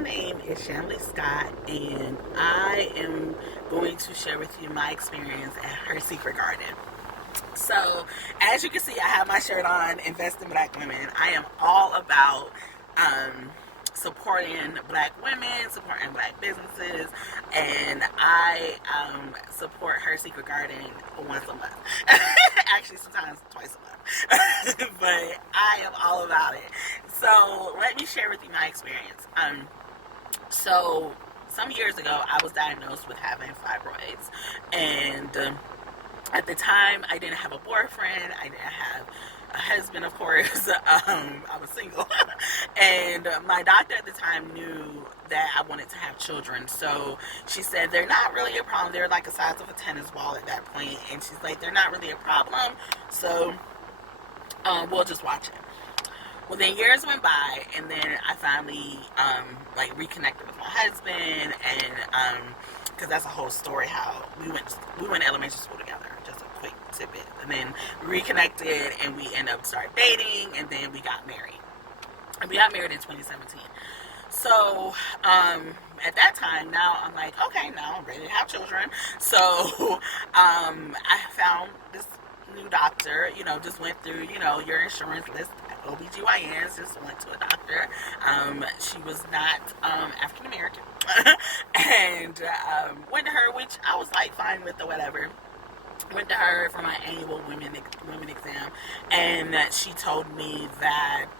name is Shanley Scott, and I am going to share with you my experience at Her Secret Garden. So, as you can see, I have my shirt on, Invest in Black Women. I am all about supporting Black women, supporting Black businesses, and I support Her Secret Garden once a month. Actually, sometimes twice a month. But I am all about it. So, let me share with you my experience. So, some years ago, I was diagnosed with having fibroids, and at the time, I didn't have a boyfriend. I didn't have a husband, of course. I was single. And my doctor at the time knew that I wanted to have children. So she said, they're not really a problem. They're like the size of a tennis ball at that point. And she's like, they're not really a problem. So we'll just watch it. Well, then years went by, and then I finally reconnected with my husband, and because that's a whole story how we went to elementary school together. Just a quick tidbit, and then we reconnected, and we ended up started dating, and then we got married, and we got married in 2017. So at that time, now I'm like, okay, now I'm ready to have children. So I found this new doctor, just went through, your insurance list, OBGYNs, just went to a doctor. She was not African American. And went to her, which I was like fine with or whatever. Went to her for my annual women exam, and she told me that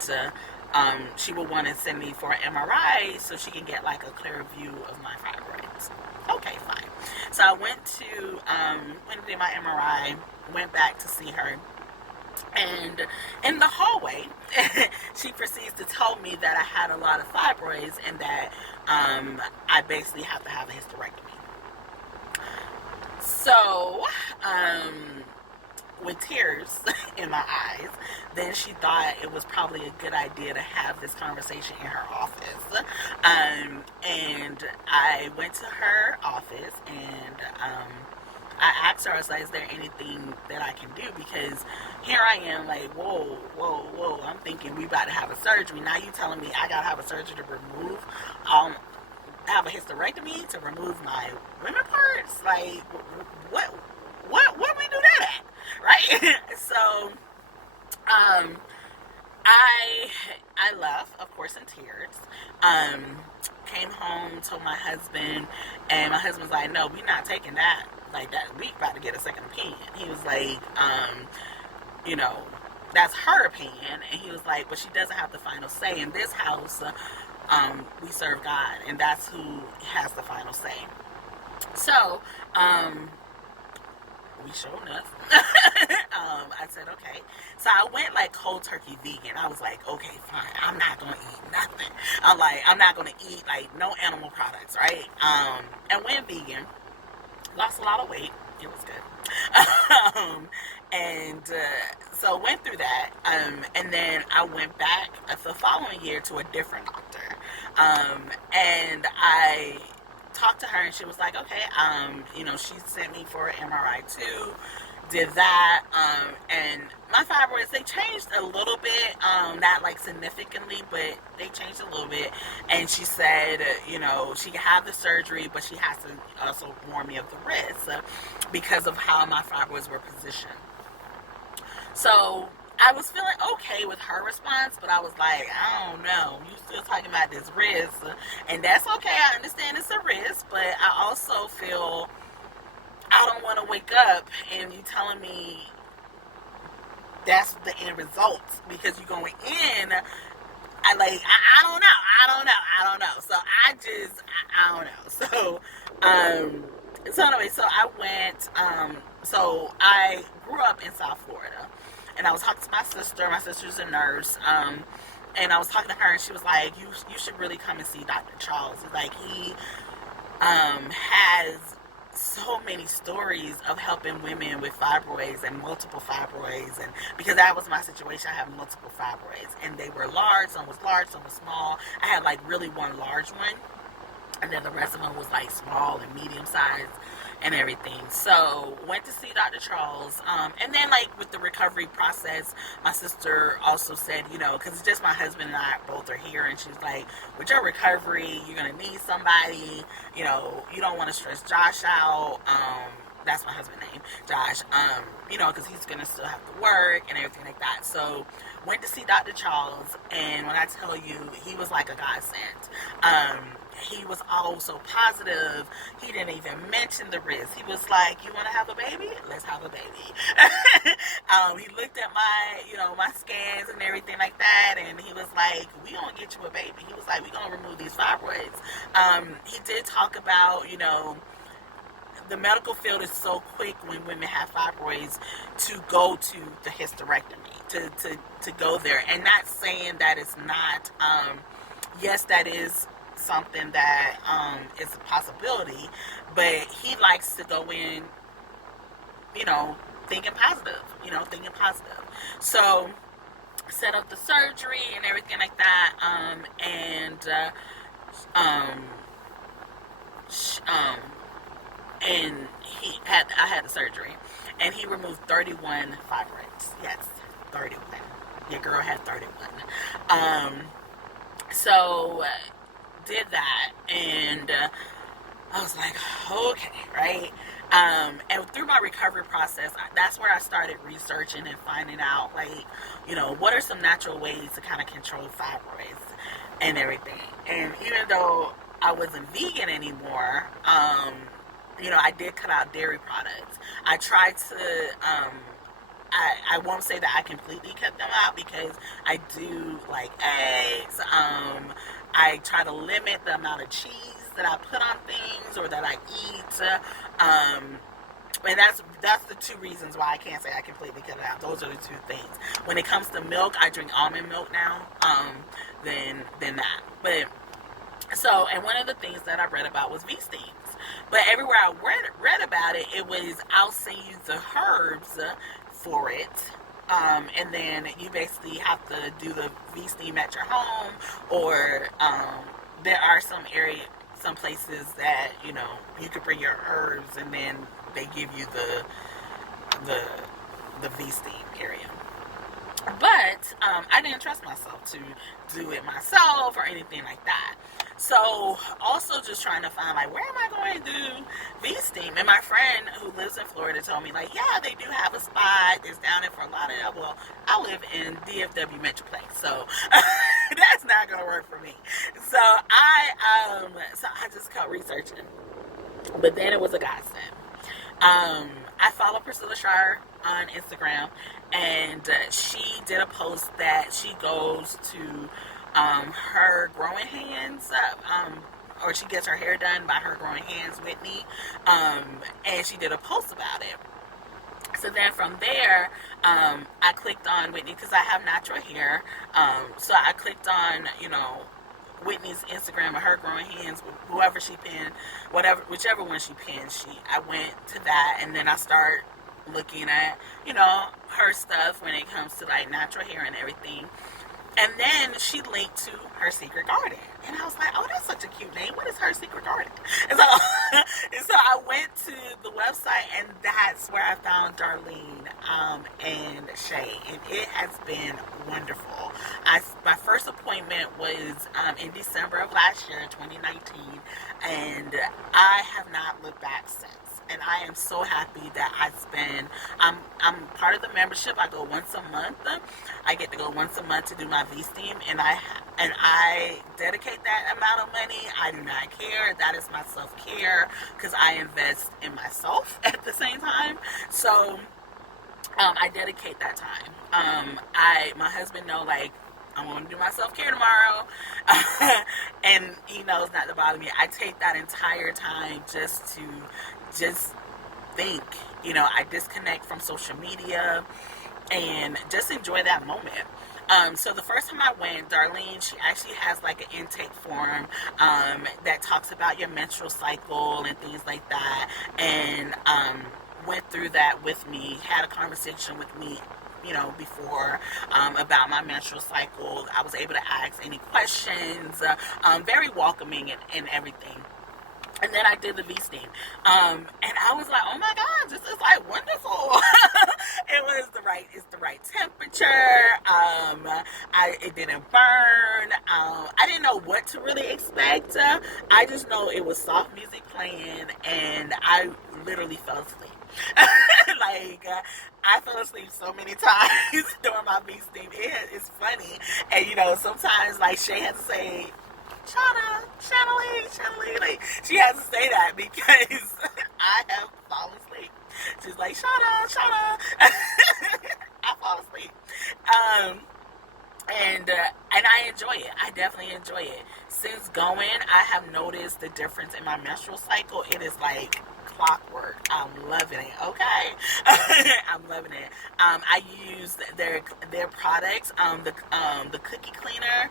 she would want to send me for an MRI so she can get like a clear view of my fibroids. Okay, fine. So I went to do my MRI, went back to see her, and in the hallway, she proceeds to tell me that I had a lot of fibroids and that I basically have to have a hysterectomy. So, with tears in my eyes, then she thought it was probably a good idea to have this conversation in her office. And I went to her office, and I asked her, I was like, is there anything that I can do? Because here I am like, whoa, I'm thinking we about to have a surgery. Now you telling me I gotta have a surgery to remove, have a hysterectomy to remove my women parts? Like, what we do that at? Right? So, I left, of course, in tears. Came home, told my husband, and my husband was like, no, we're not taking that. Like, that we about to get a second opinion. He was like, that's her opinion. And he was like, but she doesn't have the final say in this house. We serve God, and that's who has the final say. So, we sure enough. I said, okay. So I went like cold turkey vegan. I was like, okay, fine. I'm not going to eat nothing. I'm not going to eat like no animal products, right? And went vegan. Lost a lot of weight. It was good. So went through that. And then I went back the following year to a different doctor. And I talked to her, and she was like, okay, she sent me for an MRI too. Did that, and my fibroids, they changed a little bit, not like significantly, but they changed a little bit. And she said, she can have the surgery, but she has to also warn me of the risk because of how my fibroids were positioned. So I was feeling okay with her response, but I was like, I don't know, you still talking about this risk, and that's okay. I understand it's a risk, but I also feel I don't want to wake up and you telling me that's the end result, because you're going in. I don't know. So I don't know. So anyway, so I went. So I grew up in South Florida, and I was talking to my sister. My sister's a nurse. And I was talking to her, and she was like, "You should really come and see Dr. Charles. Like, he has so many stories of helping women with fibroids and multiple fibroids, and because that was my situation, I have multiple fibroids, and they were large, some was small. I had like really one large one, and then the rest of them was like small and medium sized, and everything. So went to see Dr. Charles, and then like with the recovery process, my sister also said, you know, because it's just my husband and I both are here, and she's like, with your recovery, you're gonna need somebody. You know, you don't want to stress Josh out. That's my husband's name, Josh. You know, because he's gonna still have to work and everything like that. So went to see Dr. Charles, and when I tell you, he was like a godsend. He was all so positive. He didn't even mention the risk. He was like, "You want to have a baby? Let's have a baby." He looked at my, you know, my scans and everything like that, and he was like, "We gonna get you a baby." He was like, "We gonna remove these fibroids." He did talk about, you know, the medical field is so quick when women have fibroids to go to the hysterectomy, to go there, and not saying that it's not. Yes, that is something that is a possibility, but he likes to go in, you know, thinking positive, so set up the surgery and everything like that, and I had the surgery, and he removed 31 fibroids. Yes, 31. Your girl had 31. So did that, and I was like, okay, right? And through my recovery process, that's where I started researching and finding out, like, you know, what are some natural ways to kind of control fibroids and everything. And even though I wasn't vegan anymore, you know, I did cut out dairy products. I tried to, I won't say that I completely cut them out, because I do like eggs. I try to limit the amount of cheese that I put on things or that I eat. And that's the two reasons why I can't say I completely cut it out. Those are the two things. When it comes to milk, I drink almond milk now. Than that. But so, and one of the things that I read about was V-steams. But everywhere I read about it, it was, I'll send you the herbs for it. And then you basically have to do the V-steam at your home, or there are some places that, you know, you could bring your herbs, and then they give you the V-steam area. But I didn't trust myself to do it myself or anything like that. So also just trying to find, like, where am I going to do V-steam? And my friend who lives in Florida told me, like, yeah, they do have a spot. It's down in Fort Lauderdale. Well, I live in DFW Metroplex, so that's not going to work for me. So I just kept researching. But then it was a godsend. I follow Priscilla Schreier on Instagram, and she did a post that she goes to her growing hands, or she gets her hair done by her growing hands, Whitney, and she did a post about it. So then from there, I clicked on Whitney because I have natural hair, so I clicked on, you know, Whitney's Instagram of her growing hands, whoever she pinned, whichever one she pinned, I went to that, and then I start looking at, you know, her stuff when it comes to like natural hair and everything. And then she linked to Her Secret Garden, and I was like, oh, that's such a cute name. What is Her Secret Garden? And so, I went to the website, and that's where I found Darlene and Shay, and it has been wonderful. My first appointment was in December of last year, 2019, and I have not looked back since. And I am so happy that I'm part of the membership. I go once a month. I get to go once a month to do my V-steam, and I dedicate that amount of money. I do not care. That is my self-care, because I invest in myself at the same time. So I dedicate that time. My husband know, like, I'm going to do my self-care tomorrow, and he knows not to bother me. I take that entire time just think, you know, I disconnect from social media and just enjoy that moment. So the first time I went, Darlene, she actually has like an intake form that talks about your menstrual cycle and things like that, and went through that with me, had a conversation with me, you know, before about my menstrual cycle. I was able to ask any questions, very welcoming and everything. And then I did the V steam, and I was like, "Oh my God, this is like wonderful." It's the right temperature. It didn't burn. I didn't know what to really expect. I just know it was soft music playing, and I literally fell asleep. I fell asleep so many times during my V steam. It's funny, and sometimes like Shay has to say, Channeling. Like, she has to say that because I have fallen asleep. She's like, Shana. I fall asleep. Um, and I enjoy it. I definitely enjoy it. Since going, I have noticed the difference in my menstrual cycle. It is like clockwork. I'm loving it. Okay, I'm loving it. I use their products. The cookie cleaner.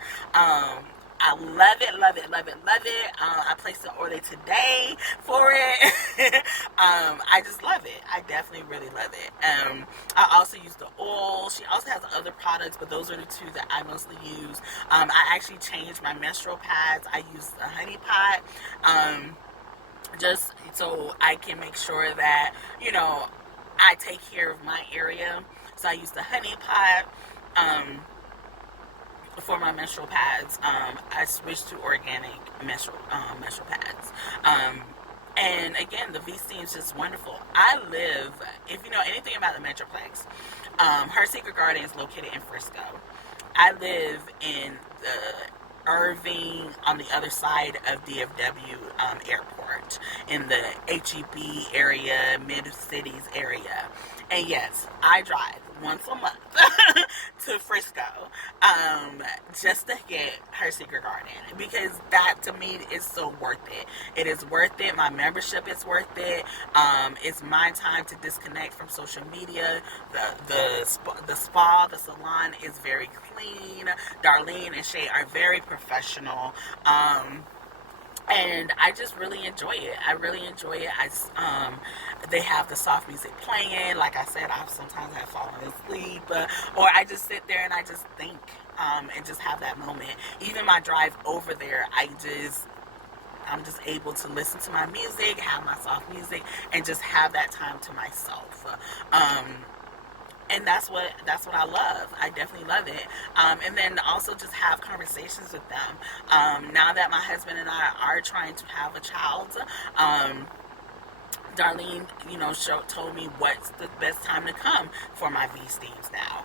I love it, love it, love it, love it. I placed an order today for it. I just love it. I definitely really love it. I also use the oil. She also has other products, but those are the two that I mostly use. I actually changed my menstrual pads. I use the honey pot, just so I can make sure that, I take care of my area. So I use the honey pot. For my menstrual pads, I switched to organic menstrual pads. And again, the V steam is just wonderful. I live, if you know anything about the Metroplex, Her Secret Garden is located in Frisco. I live in the Irving, on the other side of DFW airport, in the HEB area, Mid-Cities area. And yes, I drive once a month to Frisco, just to get Her Secret Garden, because that to me is so worth it. It is worth it. My membership is worth it. It's my time to disconnect from social media. The spa, the salon is very clean. Darlene and Shay are very professional. And I just really enjoy it. I really enjoy it. They have the soft music playing. Like I said, I sometimes have fallen asleep, or I just sit there and I just think, and just have that moment. Even my drive over there, I'm just able to listen to my music, have my soft music, and just have that time to myself. And that's what I love. I definitely love it. And then also just have conversations with them. Now that my husband and I are trying to have a child, Darlene, told me what's the best time to come for my V steams now.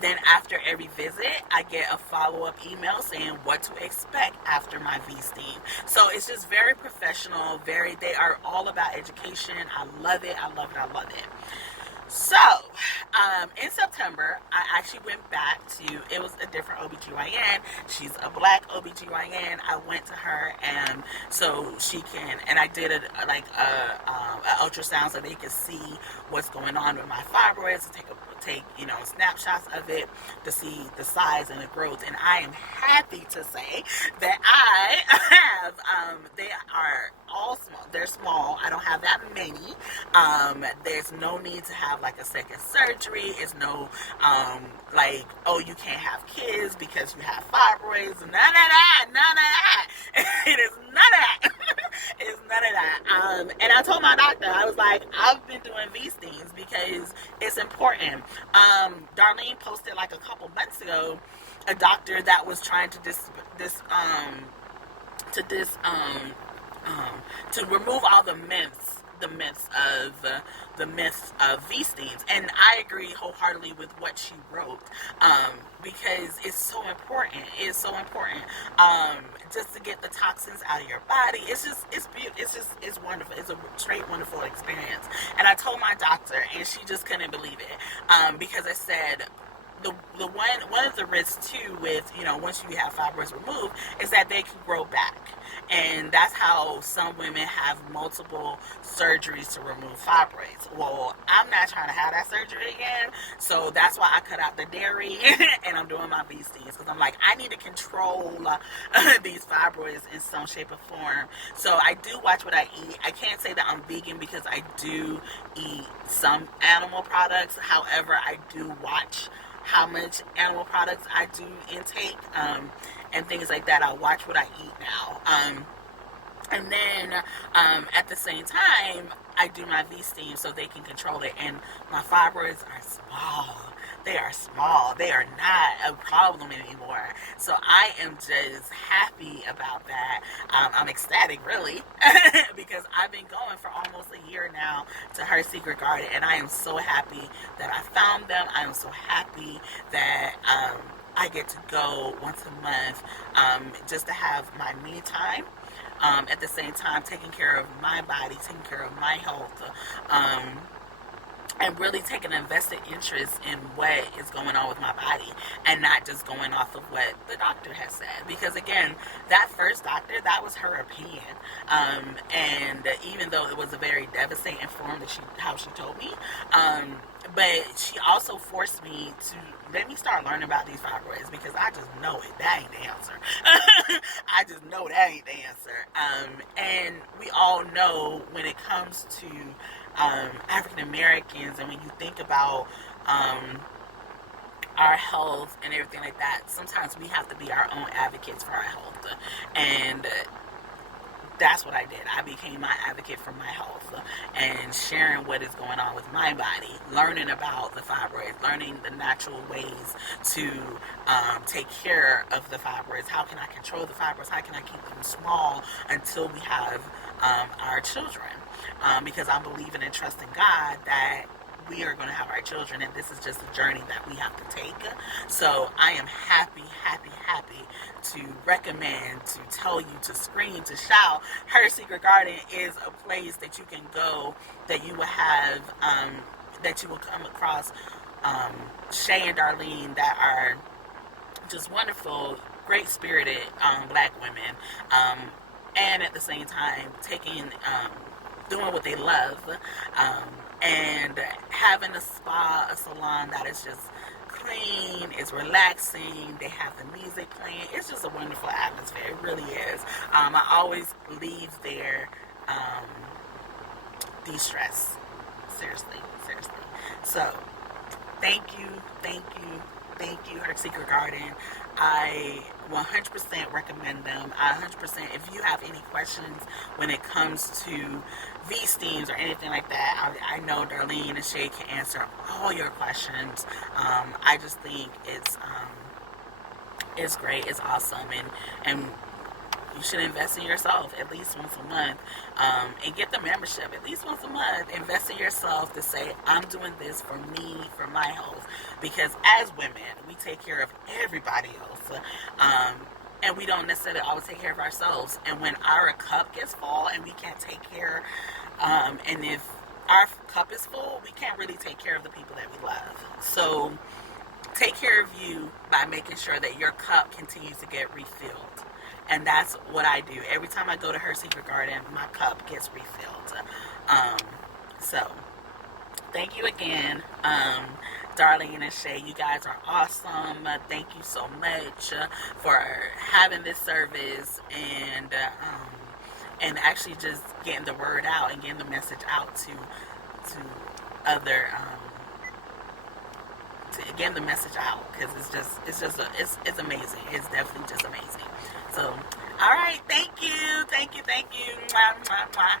Then after every visit, I get a follow-up email saying what to expect after my V steam. So it's just very professional. They are all about education. I love it. I love it. I love it. So, in September, I actually went back to, it was a different OBGYN. She's a black OBGYN. I went to her, and so she can, and I did an ultrasound so they could see what's going on with my fibroids, to take snapshots of it to see the size and the growth. And I am happy to say that I have, they are all small. They're small. I don't have that many. There's no need to have like a second surgery. It's no, you can't have kids because you have fibroids. None of that. It is none of that. It's none of that. And I told my doctor, I was like, I've been doing V steams because it's important. Darlene posted like a couple months ago a doctor that was trying to to remove all the myths of V steams, and I agree wholeheartely with what she wrote, because it's so important. It's so important, just to get the toxins out of your body. It's wonderful. It's a straight wonderful experience. And I told my doctor, and she just couldn't believe it, because I said, one of the risks too with, once you have fibroids removed, is that they can grow back. And that's how some women have multiple surgeries to remove fibroids. Well, I'm not trying to have that surgery again, so that's why I cut out the dairy and I'm doing my V steams, because I'm like, I need to control these fibroids in some shape or form. So I do watch what I eat. I can't say that I'm vegan because I do eat some animal products. However, I do watch how much animal products I do intake, and things like that. I watch what I eat now. And then at the same time, I do my V-steam so they can control it. And my fibroids are small. They are small. They are not a problem anymore. So I am just happy about that. I'm ecstatic, really, because I've been going for almost a year now to Her Secret Garden, and I am so happy that I found them. I am so happy that I get to go once a month just to have my me time. At the same time, taking care of my body, taking care of my health, and really taking an invested interest in what is going on with my body, and not just going off of what the doctor has said. Because again, that first doctor, that was her opinion, and even though it was a very devastating form that how she told me, but she also forced me to let me start learning about these fibroids, because I just know it. That ain't the answer. I just know that ain't the answer. And we all know when it comes to African Americans, and when you think about our health and everything like that, sometimes we have to be our own advocates for our health. And that's what I did. I became my advocate for my health and sharing what is going on with my body, learning about the fibroids, learning the natural ways to take care of the fibroids. How can I control the fibroids? How can I keep them small until we have our children? Because I'm believing and trusting God that we are going to have our children, and this is just a journey that we have to take. So I am happy to recommend, to tell you, to scream, to shout. Her Secret Garden is a place that you can go, that you will have, that you will come across Shay and Darlene, that are just wonderful, great-spirited black women, and at the same time doing what they love, and having a spa, a salon that is just clean, it's relaxing, they have the music playing. It's just a wonderful atmosphere. It really is. I always leave there de-stress. Seriously. So thank you, Her Secret Garden. I 100% recommend them. I 100%, if you have any questions when it comes to V-steams or anything like that, I know Darlene and Shay can answer all your questions. I just think it's great, it's awesome, and you should invest in yourself at least once a month, and get the membership at least once a month. Invest in yourself to say, I'm doing this for me, for my health, because as women, we take care of everybody else, and we don't necessarily always take care of ourselves. And when our cup gets full and we can't take care, and if our cup is full, we can't really take care of the people that we love. So take care of you by making sure that your cup continues to get refilled. And that's what I do. Every time I go to Her Secret Garden, my cup gets refilled. So, thank you again, Darlene and Shay. You guys are awesome. Thank you so much for having this service, and actually just getting the word out and getting the message out to other. To get the message out, because it's amazing. It's definitely just amazing. So, all right, thank you. Mwah, mwah, mwah.